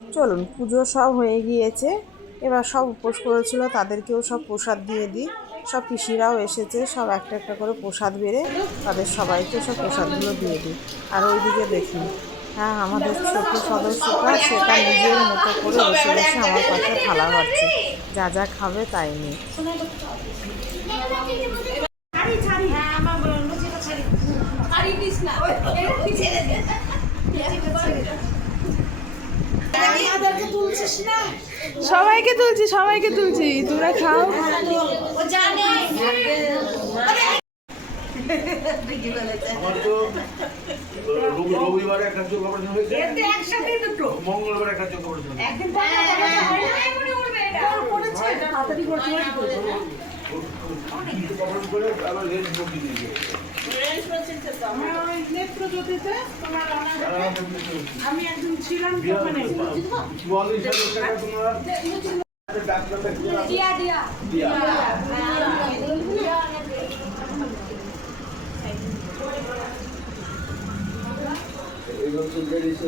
চলুন পুজো সব হয়ে গিয়েছে এবার সব উপোস করেছিল তাদেরকেও সব প্রসাদ দিয়ে দিই সব পিসিরাও এসেছে সব একটা একটা করে প্রসাদ বেড়ে তাদের সবাইকে সব প্রসাদগুলো দিয়ে দিই আর ওইদিকে দেখি হ্যাঁ আমাদের ছোট সদস্যটা সেটা নিজের মতো করে বসে বসে আমার পাশে থালা ভাবছে যা যা খাবে তাই নিয়ে সবাইকে তুলছি সবাইকে তুলছি তোমরা খাও রবিবারে একটা চোখ অপারেশন হয়েছে মঙ্গলবারে একটা চোখ অপারেশন করে আবার রেঞ্জ বকি দিয়েছে আমি একদম ছিলাম ওখানে টাকা দিয়া। দিয়া। এই বছর বেরিয়েছে